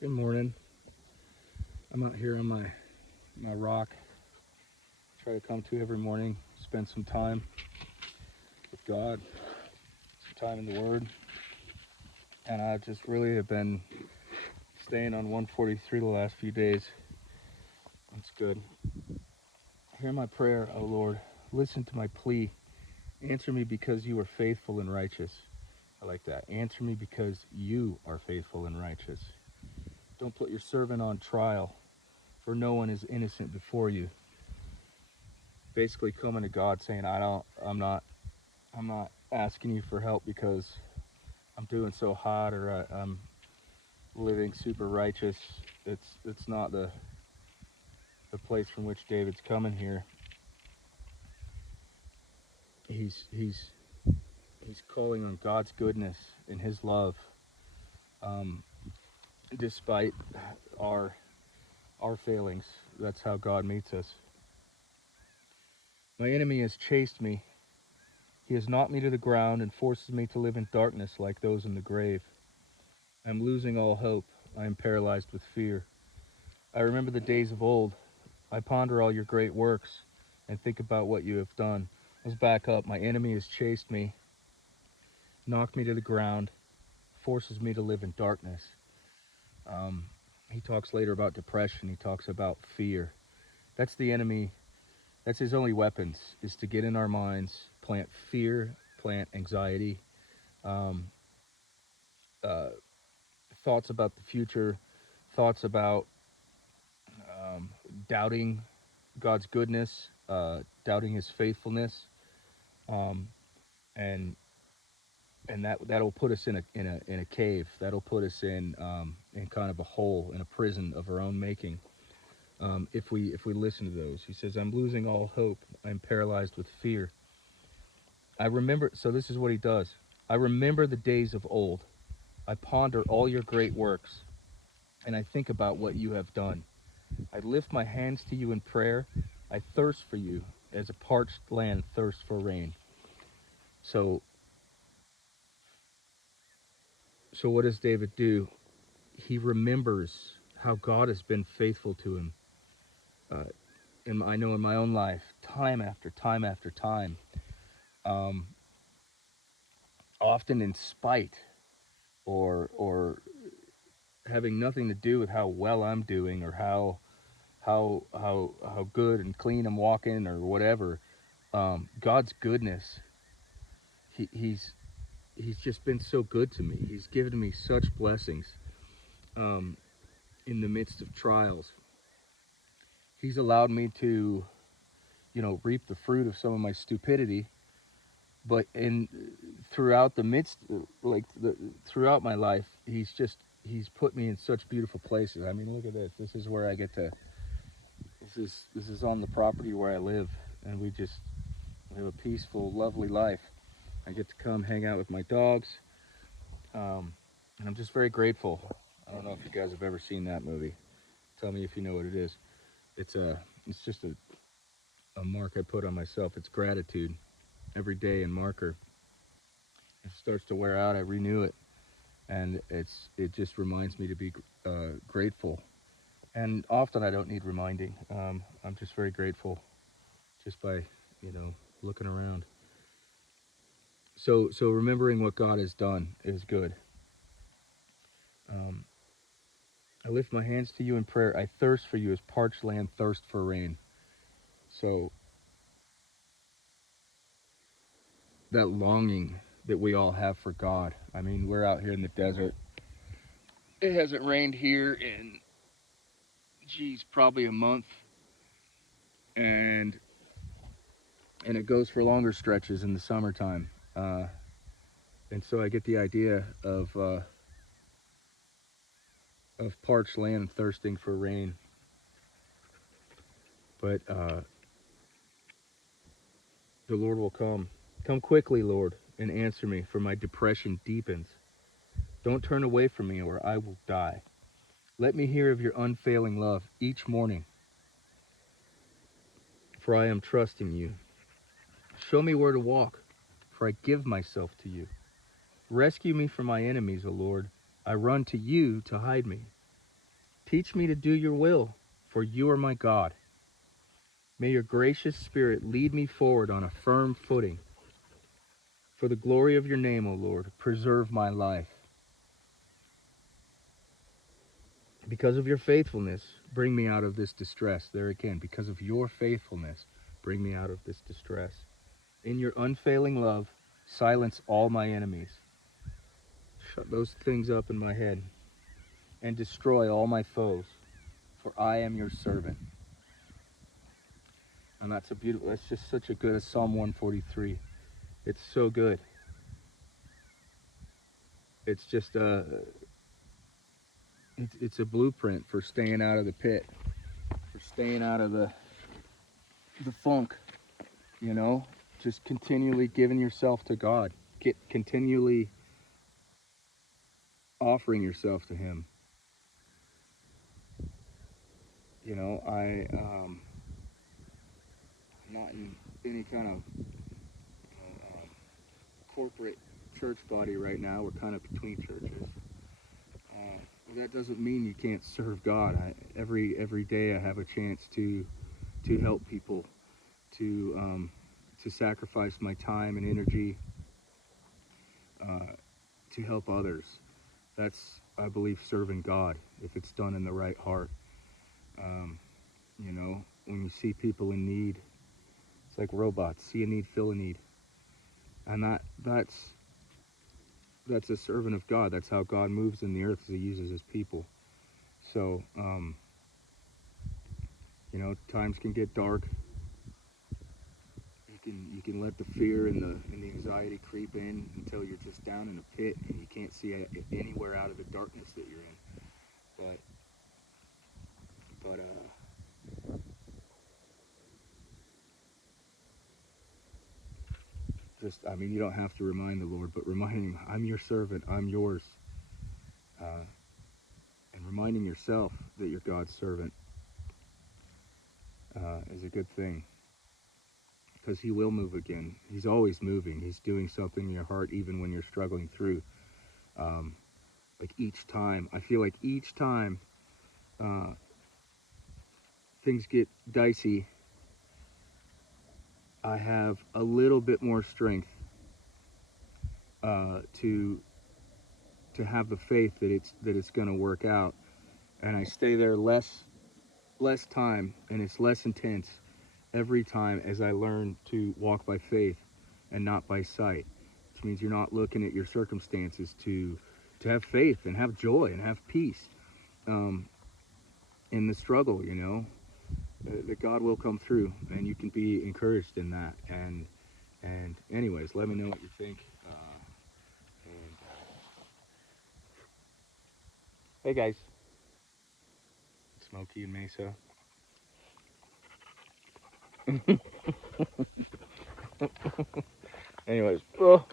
Good morning. I'm out here on my rock. Try to come to every morning, spend some time with God, some time in the Word, and I just really have been staying on 143 the last few days. That's good. Hear my prayer, O Lord. Listen to my plea. Answer me because you are faithful and righteous. I like that. Answer me because you are faithful and righteous. Don't put your servant on trial, for no one is innocent before you. Basically coming to God saying, I'm not asking you for help because I'm doing so hot or I'm living super righteous. It's not the place from which David's coming here. He's calling on God's goodness and His love, um, despite our our failings. That's how God meets us. My enemy has chased me. He has knocked me to the ground and forces me to live in darkness like those in the grave. I am losing all hope. I am paralyzed with fear. I remember the days of old. I ponder all your great works and think about what you have done. Let's back up. My enemy has chased me, knocked me to the ground, forces me to live in darkness. Um, he talks later about depression. He talks about fear. That's the enemy. That's his only weapons, is to get in our minds, plant fear, plant anxiety, um, uh, thoughts about the future, thoughts about um, doubting God's goodness, doubting His faithfulness, um, and that'll put us in a cave. That'll put us in kind of a hole, in a prison of our own making. If we listen to those, he says, "I'm losing all hope. I'm paralyzed with fear." I remember. So this is what he does. I remember the days of old. I ponder all your great works, and I think about what you have done. I lift my hands to you in prayer. I thirst for you as a parched land thirsts for rain. So, so what does David do? He remembers how God has been faithful to him. Uh, and I know in my own life, time after time after time, um, often in spite or having nothing to do with how well I'm doing or how good and clean I'm walking or whatever. God's goodness, he, he's he's just been so good to me. He's given me such blessings um, in the midst of trials. He's allowed me to, reap the fruit of some of my stupidity. But in throughout the midst, throughout my life, he's put me in such beautiful places. I mean, look at this. This is where I get to. This is on the property where I live, and we have a peaceful, lovely life. I get to come hang out with my dogs, and I'm just very grateful. I don't know if you guys have ever seen that movie. Tell me if you know what it is. It's just a mark I put on myself. It's gratitude every day and marker. If it starts to wear out, I renew it, and it just reminds me to be grateful. And often I don't need reminding. I'm just very grateful just by looking around. So remembering what God has done is good. Um, I lift my hands to you in prayer. I thirst for you as parched land thirsts for rain. So that longing that we all have for God. I mean, we're out here in the desert. It hasn't rained here in, geez, probably a month, and it goes for longer stretches in the summertime. And so I get the idea of parched land thirsting for rain. But the Lord will come. Come quickly, Lord, and answer me, for my depression deepens. Don't turn away from me, or I will die. Let me hear of your unfailing love each morning, for I am trusting you. Show me where to walk, for I give myself to you. Rescue me from my enemies, O Lord. I run to you to hide me. Teach me to do your will, for you are my God. May your gracious Spirit lead me forward on a firm footing. For the glory of your name, O Lord, preserve my life. Because of your faithfulness, bring me out of this distress. There again, because of your faithfulness, bring me out of this distress. In your unfailing love, silence all my enemies. Shut those things up in my head and destroy all my foes, for I am your servant. And that's just such a good Psalm 143. It's so good. It's just it's a blueprint for staying out of the pit, for staying out of the funk, you know, just continually giving yourself to God, continually offering yourself to Him. You know, I'm not in any kind of corporate church body right now. We're kind of between churches. That doesn't mean you can't serve God. Every day I have a chance to help people, to sacrifice my time and energy to help others. That's, I believe, serving God if it's done in the right heart. You know, when you see people in need, it's like robots. See a need, fill a need, and that's a servant of God. That's how God moves in the earth, as He uses His people. So, you know, times can get dark. You can let the fear and the anxiety creep in until you're just down in a pit and you can't see anywhere out of the darkness that you're in. But just, I mean, you don't have to remind the Lord, but reminding Him, I'm your servant, I'm yours, and reminding yourself that you're God's servant is a good thing, because He will move again. He's always moving. He's doing something in your heart, even when you're struggling through. Like each time, I feel like each time things get dicey, I have a little bit more strength to have the faith that it's going to work out, and I stay there less time, and it's less intense every time as I learn to walk by faith and not by sight, which means you're not looking at your circumstances to have faith and have joy and have peace in the struggle. You know, that God will come through, and you can be encouraged in that. And anyways, let me know what you think. And, hey guys, Smokey and Mesa. Anyways, oh.